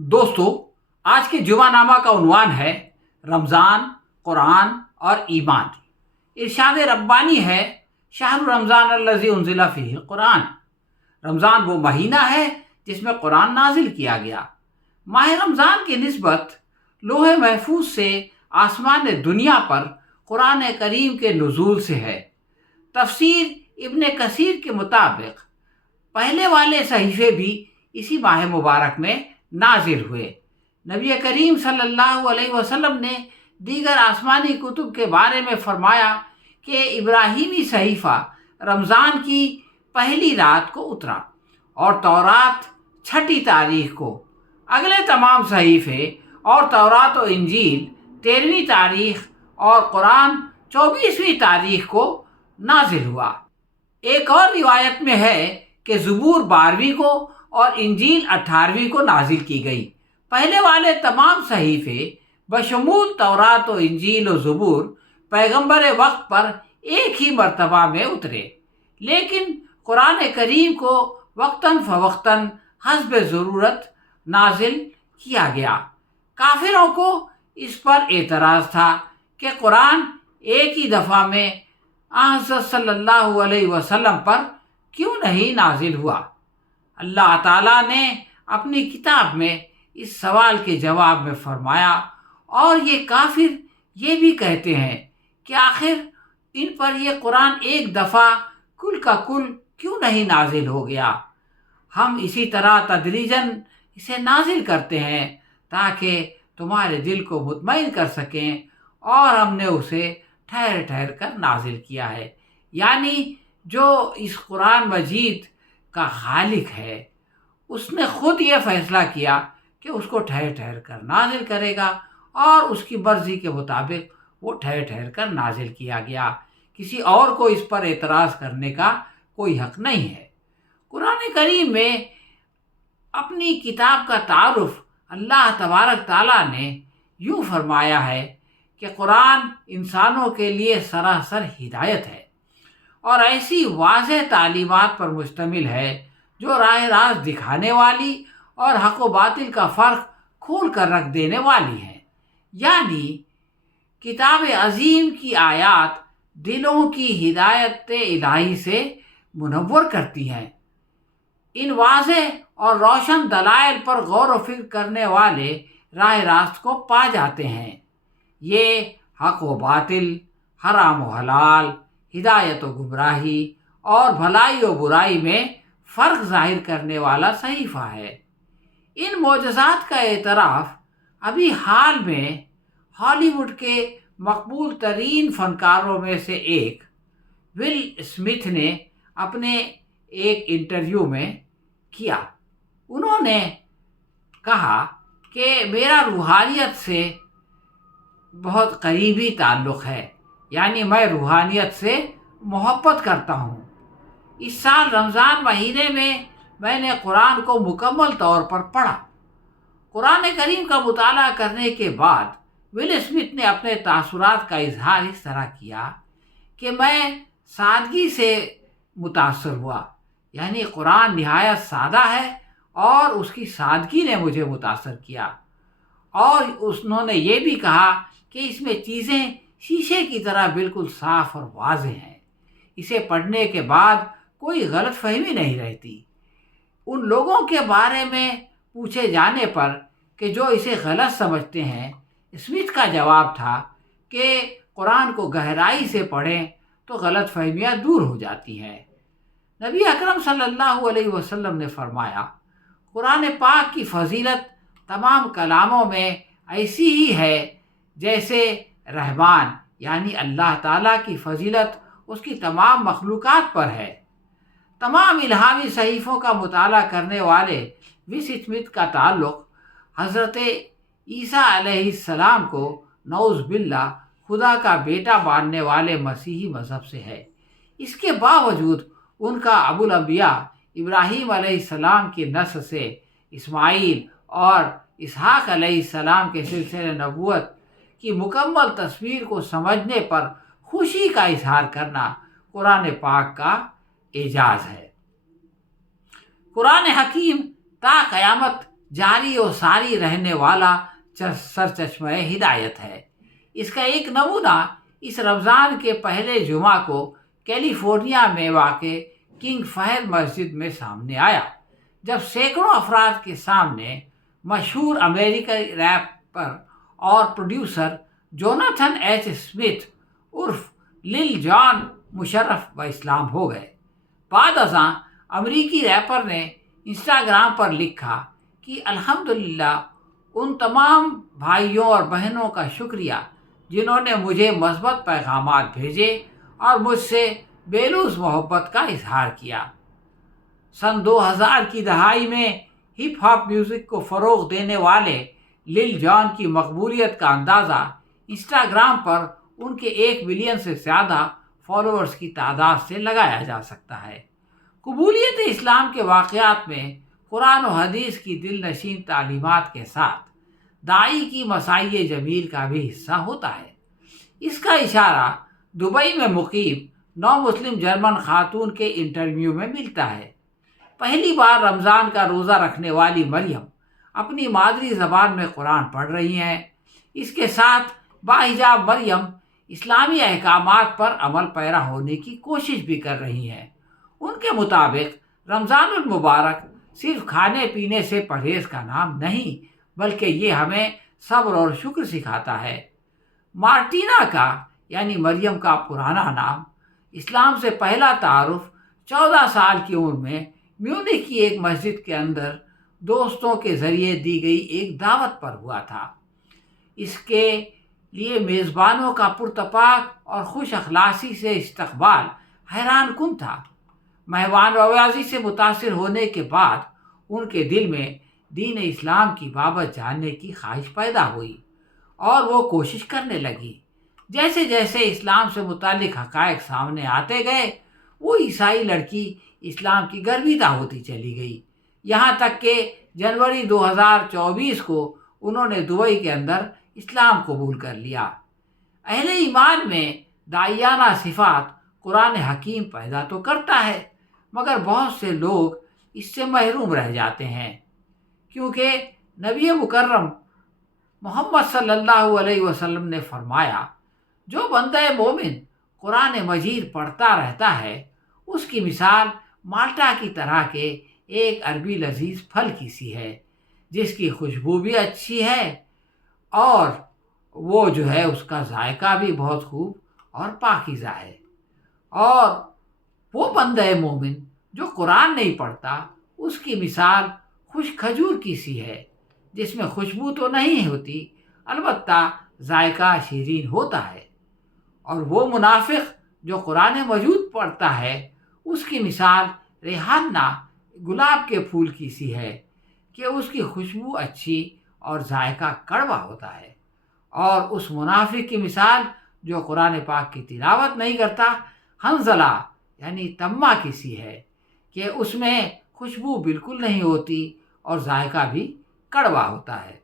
دوستو، آج کے جمعہ نامہ کا عنوان ہے رمضان، قرآن اور ایمان۔ ارشاد ربانی ہے شہر رمضان الذی انزل فیہ القرآن۔ رمضان وہ مہینہ ہے جس میں قرآن نازل کیا گیا۔ ماہ رمضان کی نسبت لوح محفوظ سے آسمان دنیا پر قرآن کریم کے نزول سے ہے۔ تفسیر ابن کثیر کے مطابق پہلے والے صحیفے بھی اسی ماہ مبارک میں نازل ہوئے۔ نبی کریم صلی اللہ علیہ وسلم نے دیگر آسمانی کتب کے بارے میں فرمایا کہ ابراہیمی صحیفہ رمضان کی پہلی رات کو اترا اور تورات 6 تاریخ کو۔ اگلے تمام صحیفے اور تورات و انجیل 13ویں تاریخ اور قرآن 24ویں تاریخ کو نازل ہوا۔ ایک اور روایت میں ہے کہ زبور 12ویں کو اور انجیل 18ویں کو نازل کی گئی۔ پہلے والے تمام صحیفے بشمول تورات و انجیل و زبور پیغمبر وقت پر ایک ہی مرتبہ میں اترے، لیکن قرآن کریم کو وقتاً فوقتاً حسب ضرورت نازل کیا گیا۔ کافروں کو اس پر اعتراض تھا کہ قرآن ایک ہی دفعہ میں حضرت صلی اللہ علیہ وسلم پر کیوں نہیں نازل ہوا۔ اللہ تعالیٰ نے اپنی کتاب میں اس سوال کے جواب میں فرمایا، اور یہ کافر یہ بھی کہتے ہیں کہ آخر ان پر یہ قرآن ایک دفعہ کل کا کل کیوں نہیں نازل ہو گیا۔ ہم اسی طرح تدریجاً اسے نازل کرتے ہیں تاکہ تمہارے دل کو مطمئن کر سکیں، اور ہم نے اسے ٹھہر ٹھہر کر نازل کیا ہے۔ یعنی جو اس قرآن مجید کا خالق ہے، اس نے خود یہ فیصلہ کیا کہ اس کو ٹھہر ٹھہر کر نازل کرے گا، اور اس کی مرضی کے مطابق وہ ٹھہر ٹھہر کر نازل کیا گیا۔ کسی اور کو اس پر اعتراض کرنے کا کوئی حق نہیں ہے۔ قرآن کریم میں اپنی کتاب کا تعارف اللہ تبارک تعالیٰ نے یوں فرمایا ہے کہ قرآن انسانوں کے لیے سراسر ہدایت ہے اور ایسی واضح تعلیمات پر مشتمل ہے جو راہ راست دکھانے والی اور حق و باطل کا فرق کھول کر رکھ دینے والی ہیں۔ یعنی کتاب عظیم کی آیات دلوں کی ہدایت الہی سے منور کرتی ہیں۔ ان واضح اور روشن دلائل پر غور و فکر کرنے والے راہ راست کو پا جاتے ہیں۔ یہ حق و باطل، حرام و حلال، ہدایت و گمراہی اور بھلائی و برائی میں فرق ظاہر کرنے والا صحیفہ ہے۔ ان معجزات کا اعتراف ابھی حال میں ہالی ووڈ کے مقبول ترین فنکاروں میں سے ایک ول اسمتھ نے اپنے ایک انٹرویو میں کیا۔ انہوں نے کہا کہ میرا روحانیت سے بہت قریبی تعلق ہے، یعنی میں روحانیت سے محبت کرتا ہوں۔ اس سال رمضان مہینے میں نے قرآن کو مکمل طور پر پڑھا۔ قرآن کریم کا مطالعہ کرنے کے بعد ول اسمتھ نے اپنے تاثرات کا اظہار اس طرح کیا کہ میں سادگی سے متاثر ہوا۔ یعنی قرآن نہایت سادہ ہے اور اس کی سادگی نے مجھے متاثر کیا۔ اور انہوں نے یہ بھی کہا کہ اس میں چیزیں شیشے کی طرح بالکل صاف اور واضح ہیں۔ اسے پڑھنے کے بعد کوئی غلط فہمی نہیں رہتی۔ ان لوگوں کے بارے میں پوچھے جانے پر کہ جو اسے غلط سمجھتے ہیں، اسمتھ کا جواب تھا کہ قرآن کو گہرائی سے پڑھیں تو غلط فہمیاں دور ہو جاتی ہیں۔ نبی اکرم صلی اللہ علیہ وسلم نے فرمایا، قرآن پاک کی فضیلت تمام کلاموں میں ایسی ہی ہے جیسے رحمان یعنی اللہ تعالیٰ کی فضیلت اس کی تمام مخلوقات پر ہے۔ تمام الہامی صحیفوں کا مطالعہ کرنے والے وس اسمتھ کا تعلق حضرت عیسیٰ علیہ السلام کو نعوذ باللہ خدا کا بیٹا ماننے والے مسیحی مذہب سے ہے۔ اس کے باوجود ان کا ابو الانبیاء ابراہیم علیہ السلام کی نسل سے اسماعیل اور اسحاق علیہ السلام کے سلسلے نبوت کی مکمل تصویر کو سمجھنے پر خوشی کا اظہار کرنا قرآن پاک کا اعجاز ہے۔ قرآن حکیم تا قیامت جاری و ساری رہنے والا سرچشمہ ہدایت ہے۔ اس کا ایک نمونہ اس رمضان کے پہلے جمعہ کو کیلیفورنیا میں واقع کنگ فہد مسجد میں سامنے آیا، جب سینکڑوں افراد کے سامنے مشہور امریکی ریپر اور پروڈیوسر جوناتھن ایچ اسمتھ عرف لل جان مشرف اسلام ہو گئے۔ بعد ازاں امریکی ریپر نے انسٹاگرام پر لکھا کہ الحمدللہ ان تمام بھائیوں اور بہنوں کا شکریہ جنہوں نے مجھے مثبت پیغامات بھیجے اور مجھ سے بے لوث محبت کا اظہار کیا۔ سن 2000 کی دہائی میں ہپ ہاپ میوزک کو فروغ دینے والے لل جان کی مقبولیت کا اندازہ انسٹاگرام پر ان کے 1 ملین سے زیادہ فالوورز کی تعداد سے لگایا جا سکتا ہے۔ قبولیت اسلام کے واقعات میں قرآن و حدیث کی دل نشین تعلیمات کے ساتھ داعی کی مساعی جمیل کا بھی حصہ ہوتا ہے۔ اس کا اشارہ دبئی میں مقیم نو مسلم جرمن خاتون کے انٹرویو میں ملتا ہے۔ پہلی بار رمضان کا روزہ رکھنے والی مریم اپنی مادری زبان میں قرآن پڑھ رہی ہیں۔ اس کے ساتھ باحجاب مریم اسلامی احکامات پر عمل پیرا ہونے کی کوشش بھی کر رہی ہیں۔ ان کے مطابق رمضان المبارک صرف کھانے پینے سے پرہیز کا نام نہیں، بلکہ یہ ہمیں صبر اور شکر سکھاتا ہے۔ مارٹینا کا یعنی مریم کا پرانا نام اسلام سے پہلا تعارف 14 سال کی عمر میں میونخ کی ایک مسجد کے اندر دوستوں کے ذریعے دی گئی ایک دعوت پر ہوا تھا۔ اس کے لیے میزبانوں کا پرتپاک اور خوش اخلاقی سے استقبال حیران کن تھا۔ مہمان نوازی سے متاثر ہونے کے بعد ان کے دل میں دین اسلام کی بابت جاننے کی خواہش پیدا ہوئی اور وہ کوشش کرنے لگی۔ جیسے جیسے اسلام سے متعلق حقائق سامنے آتے گئے، وہ عیسائی لڑکی اسلام کی گرویدہ ہوتی چلی گئی، یہاں تک کہ جنوری 2024 کو انہوں نے دبئی کے اندر اسلام قبول کر لیا۔ اہل ایمان میں داعیانہ صفات قرآن حکیم پیدا تو کرتا ہے، مگر بہت سے لوگ اس سے محروم رہ جاتے ہیں، کیونکہ نبی مکرم محمد صلی اللہ علیہ وسلم نے فرمایا، جو بندہ مومن قرآن مجید پڑھتا رہتا ہے اس کی مثال مالٹا کی طرح کے ایک عربی لذیذ پھل کی سی ہے، جس کی خوشبو بھی اچھی ہے اور وہ اس کا ذائقہ بھی بہت خوب اور پاکیزہ ہے۔ اور وہ بندہ مومن جو قرآن نہیں پڑھتا اس کی مثال خشک کھجور کی سی ہے، جس میں خوشبو تو نہیں ہوتی، البتہ ذائقہ شیرین ہوتا ہے۔ اور وہ منافق جو قرآن مجید پڑھتا ہے اس کی مثال ریحانہ گلاب کے پھول کی سی ہے کہ اس کی خوشبو اچھی اور ذائقہ کڑوا ہوتا ہے۔ اور اس منافق کی مثال جو قرآن پاک کی تلاوت نہیں کرتا حنظلہ یعنی تمہ کی سی ہے کہ اس میں خوشبو بالکل نہیں ہوتی اور ذائقہ بھی کڑوا ہوتا ہے۔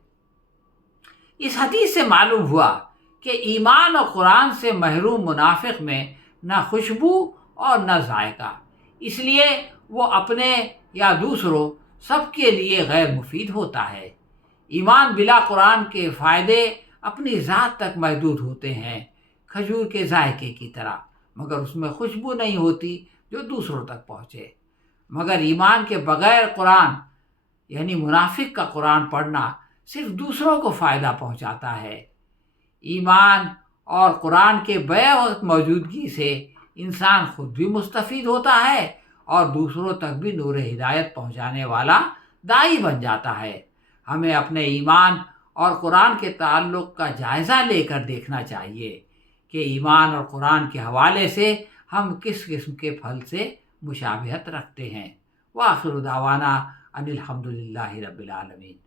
اس حدیث سے معلوم ہوا کہ ایمان اور قرآن سے محروم منافق میں نہ خوشبو اور نہ ذائقہ، اس لیے وہ اپنے یا دوسروں سب کے لیے غیر مفید ہوتا ہے۔ ایمان بلا قرآن کے فائدے اپنی ذات تک محدود ہوتے ہیں، کھجور کے ذائقے کی طرح، مگر اس میں خوشبو نہیں ہوتی جو دوسروں تک پہنچے۔ مگر ایمان کے بغیر قرآن یعنی منافق کا قرآن پڑھنا صرف دوسروں کو فائدہ پہنچاتا ہے۔ ایمان اور قرآن کے بیک وقت موجودگی سے انسان خود بھی مستفید ہوتا ہے اور دوسروں تک بھی نور ہدایت پہنچانے والا داعی بن جاتا ہے۔ ہمیں اپنے ایمان اور قرآن کے تعلق کا جائزہ لے کر دیکھنا چاہیے کہ ایمان اور قرآن کے حوالے سے ہم کس قسم کے پھل سے مشابہت رکھتے ہیں۔ وآخر دعوانا ان الحمد للہ رب العالمین۔